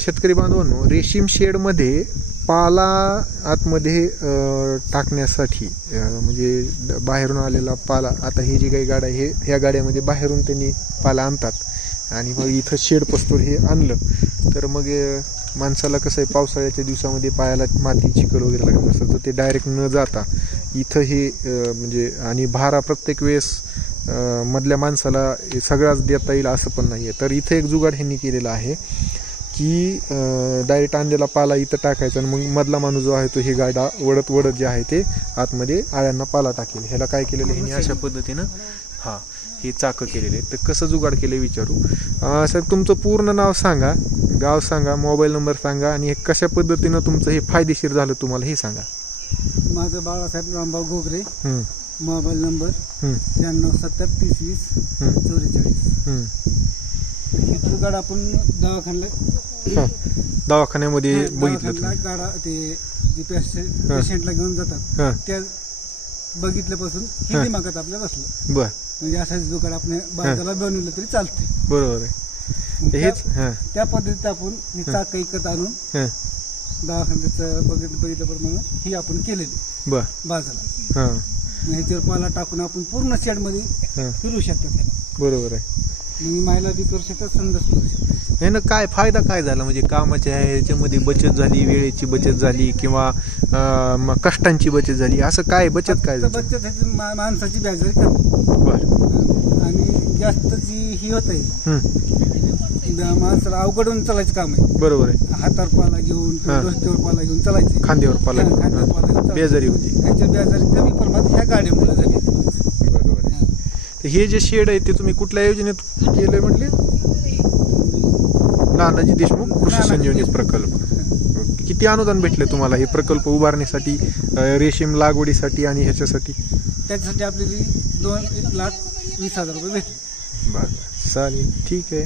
शेतकरी बांधवांनो, रेशीम शेडमध्ये पाला आतमध्ये टाकण्यासाठी म्हणजे बाहेरून आलेला पाला, आता ही जी काही गाड्या आहे ह्या गाड्यामध्ये बाहेरून त्यांनी पाला आणतात आणि मग इथं शेड पस्तूर हे आणलं तर मग माणसाला कसं आहे, पावसाळ्याच्या दिवसामध्ये पायाला माती चिखल वगैरे लागत नसतं तर ते डायरेक्ट न जाता इथं हे म्हणजे आणि भारा प्रत्येक वेळेस मधल्या माणसाला सगळाच देता येईल असं पण नाही आहे. तर इथं एक जुगाड ह्यांनी केलेला आहे की डायरेक्ट आणलेला पाला इथं टाकायचा आणि मग मधला माणूस जो आहे तो हे गाडा वडत वडत जे आहे ते आतमध्ये आळ्यांना पाला टाकेल. ह्याला काय केलेलं ह्यांनी अशा पद्धतीनं हे चाकं केलेले आहेत. तर कसं जुगाड केलं विचारू. साहेब तुमचं पूर्ण नाव सांगा, गाव सांगा, मोबाईल नंबर सांगा आणि हे कशा पद्धतीनं तुमचं हे फायदेशीर झालं तुम्हाला हे सांगा. माझं बाळासाहेब रामभाऊ घोगरे, मोबाईल नंबर 9670302044. ही जुगाड आपण दवाखान्यामध्ये बघितलं गाडा ते जे पेशंटला घेऊन जातात त्या बघितल्यापासून ही दिमागात आपल्या बसलं. बर, म्हणजे असा जुगाड आपण बाजाराला बनवलं तरी चालतंय. बरोबर आहे. हेच त्या पद्धतीत आपण ही चाक विकत आणून दवाखान्याचं बघितल्याप्रमाणे ही आपण केलेली बाजाराला. ह्याच्यावर पाला टाकून आपण पूर्ण शेड मध्ये फिरू शकतो. बरोबर आहे. महिला बी करू शकतात, संडास करू शकतात. ह्यानं काय फायदा काय झाला म्हणजे कामाच्या ह्याच्यामध्ये बचत झाली, वेळेची बचत झाली किंवा कष्टांची बचत झाली, असं काय बचत काय झाली? बचत माणसाची बेजारी करते आणि जास्त जी ही होत आहे माणसाला अवघडून चालायचं काम आहे. बरोबर आहे. हातावर पाला घेऊन डोक्यावर पाला घेऊन चालायचे, खांद्यावर पाला घेऊन बेजारी होती. ह्याच्या बेजारी कमी प्रमाणात ह्या गाड्यामुळे झाली. बरोबर आहे. हे जे शेड आहे ते तुम्ही कुठल्या योजनेत केलंय म्हटले? नानाजी देशमुख कृषी संजीवनी प्रकल्प. किती अनुदान भेटले तुम्हाला हे प्रकल्प उभारण्यासाठी, रेशीम लागवडीसाठी आणि ह्याच्यासाठी? त्याच्यासाठी आपल्याला 2,20,000 रुपये भेटले. बरं, चालेल, ठीक आहे.